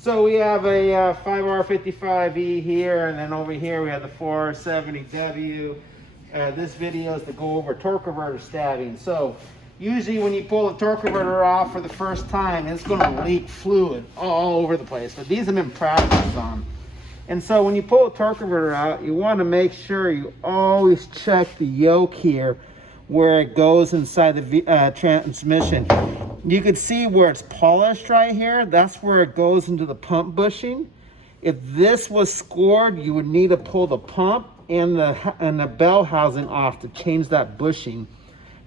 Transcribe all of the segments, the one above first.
So we have a 5R55E here, and then over here we have the 4R70W. This video is to go over torque converter stabbing. So usually when you pull the torque converter off for the first time, it's going to leak fluid all over the place. But these have been practiced on. And so when you pull a torque converter out, you want to make sure you always check the yoke here where it goes inside the transmission. You can see where it's polished right here. That's where it goes into the pump bushing. If this was scored, you would need to pull the pump and the bell housing off to change that bushing.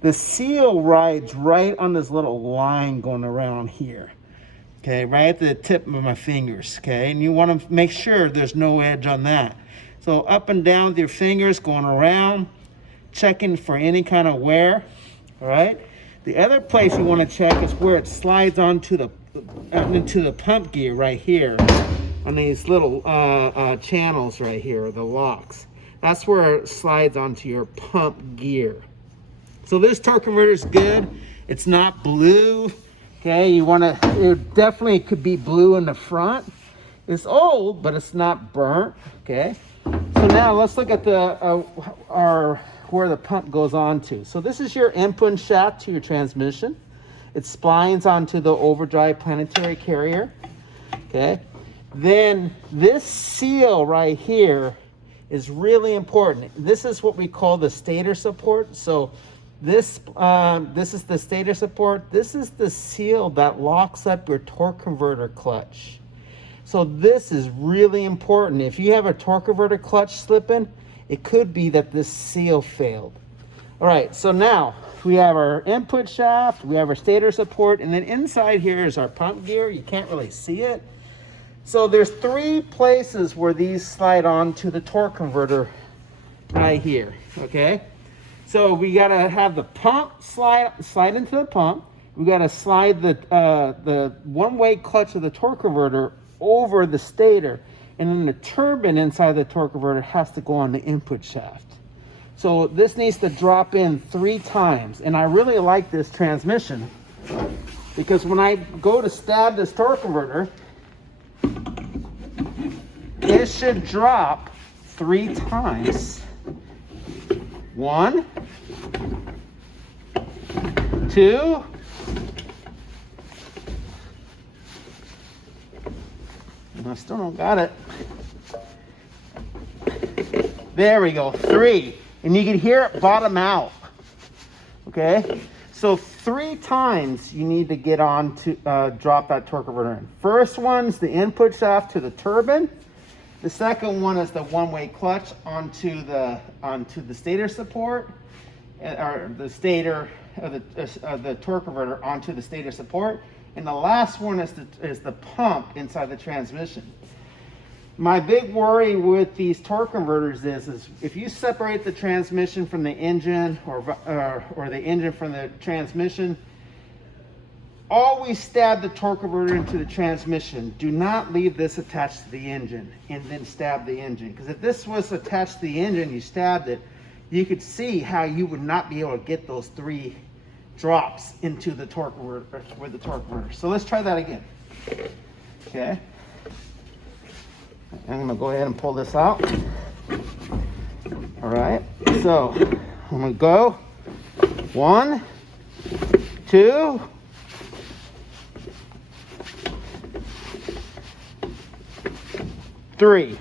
The seal rides right on this little line going around here. Okay, right at the tip of my fingers, okay? And you want to make sure there's no edge on that. So up and down with your fingers going around, checking for any kind of wear, all right? The other place you want to check is where it slides onto into the pump gear right here on these little channels right here, the locks. That's where it slides onto your pump gear. So this torque converter is good. It's not blue. Okay, you want to, it definitely could be blue in the front. It's old, but it's not burnt, okay? So now let's look at the where the pump goes on to. So this is your input shaft to your transmission. It splines onto the overdrive planetary carrier, okay? Then this seal right here is really important. This is what we call the stator support. So this is the stator support. This is the seal that locks up your torque converter clutch. So this is really important. If you have a torque converter clutch slipping, it could be that this seal failed. All right, so now we have our input shaft, we have our stator support, and then inside here is our pump gear. You can't really see it. So there's 3 places where these slide onto the torque converter right here, okay? So we gotta have the pump slide into the pump. We gotta slide the one-way clutch of the torque converter over the stator, and then the turbine inside the torque converter has to go on the input shaft. So this needs to drop in 3 times, and I really like this transmission because when I go to stab this torque converter, it should drop 3 times. 1, 2, I still don't got it. There we go, 3. And you can hear it bottom out. Okay? So 3 times you need to get on to drop that torque converter in. First one's the input shaft to the turbine. The second one is the one-way clutch onto the stator support, or the stator of the torque converter onto the stator support. And the last one is the pump inside the transmission. My big worry with these torque converters is if you separate the transmission from the engine or the engine from the transmission, always stab the torque converter into the transmission. Do not leave this attached to the engine and then stab the engine. Because if this was attached to the engine, you stabbed it, you could see how you would not be able to get those 3 drops into the torque converter with the torque converter. So let's try that again. Okay. I'm gonna go ahead and pull this out. All right. So I'm gonna go 1, 2, 3,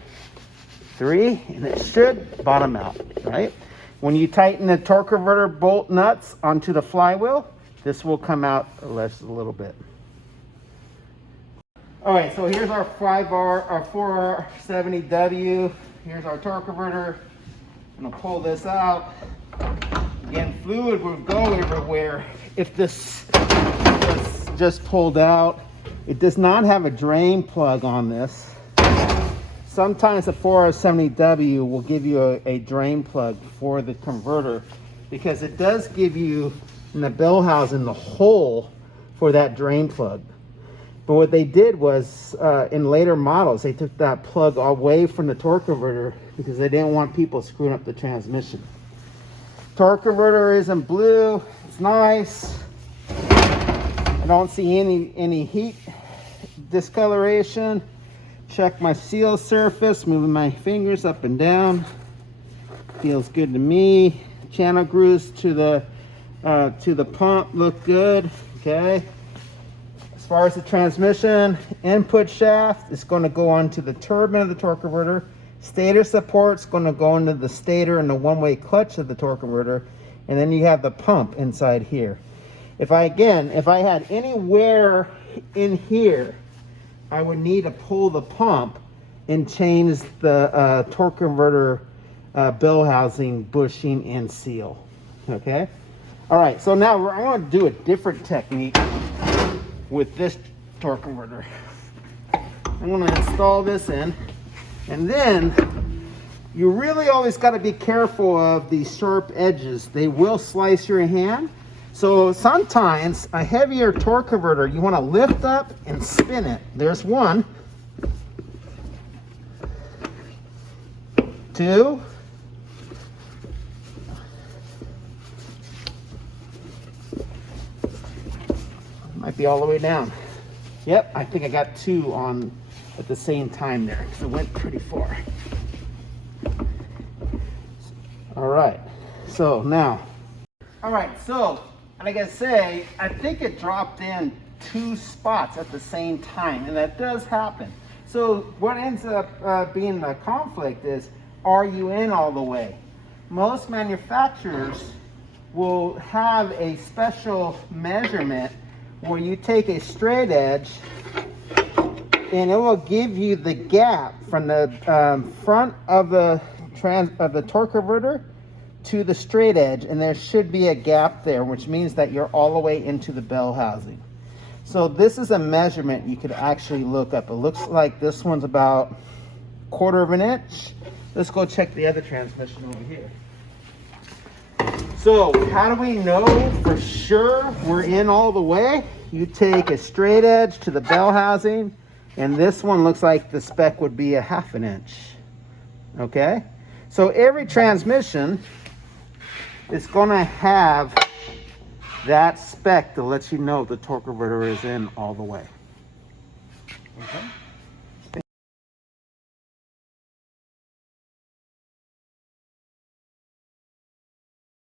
and it should bottom out, right? When you tighten the torque converter bolt nuts onto the flywheel, this will come out a little bit. All right, so here's our 4R70W. Here's our torque converter. I'm gonna pull this out. Again, fluid will go everywhere. If this was just pulled out, it does not have a drain plug on this. Sometimes the 4R70W will give you a drain plug for the converter because it does give you in the bell housing the hole for that drain plug. But what they did was in later models, they took that plug away from the torque converter because they didn't want people screwing up the transmission. Torque converter isn't blue, it's nice. I don't see any heat discoloration. Check my seal surface, moving my fingers up and down. Feels good to me. Channel grooves to the pump look good. Okay. As far as the transmission input shaft, it's going to go onto the turbine of the torque converter. Stator support's going to go into the stator and the one-way clutch of the torque converter, and then you have the pump inside here. If I had any wear in here, I would need to pull the pump and change the torque converter bell housing, bushing, and seal. Okay. All right. So now I want to do a different technique with this torque converter. I'm going to install this in, and then you really always got to be careful of these sharp edges. They will slice your hand. So sometimes a heavier torque converter, you want to lift up and spin it. There's one, two, might be all the way down. Yep, I think I got two on at the same time there, because it went pretty far. All right, so now, all right, so like I say, I think it dropped in two spots at the same time, and that does happen. So what ends up being the conflict is, are you in all the way? Most manufacturers will have a special measurement where you take a straight edge and it will give you the gap from the front of the torque converter to the straight edge, and there should be a gap there, which means that you're all the way into the bell housing. So this is a measurement you could actually look up. It looks like this one's about 1/4 of an inch. Let's go check the other transmission over here. So how do we know for sure we're in all the way? You take a straight edge to the bell housing, and this one looks like the spec would be 1/2 inch. Okay, so every transmission is going to have that spec to let you know the torque converter is in all the way. Okay.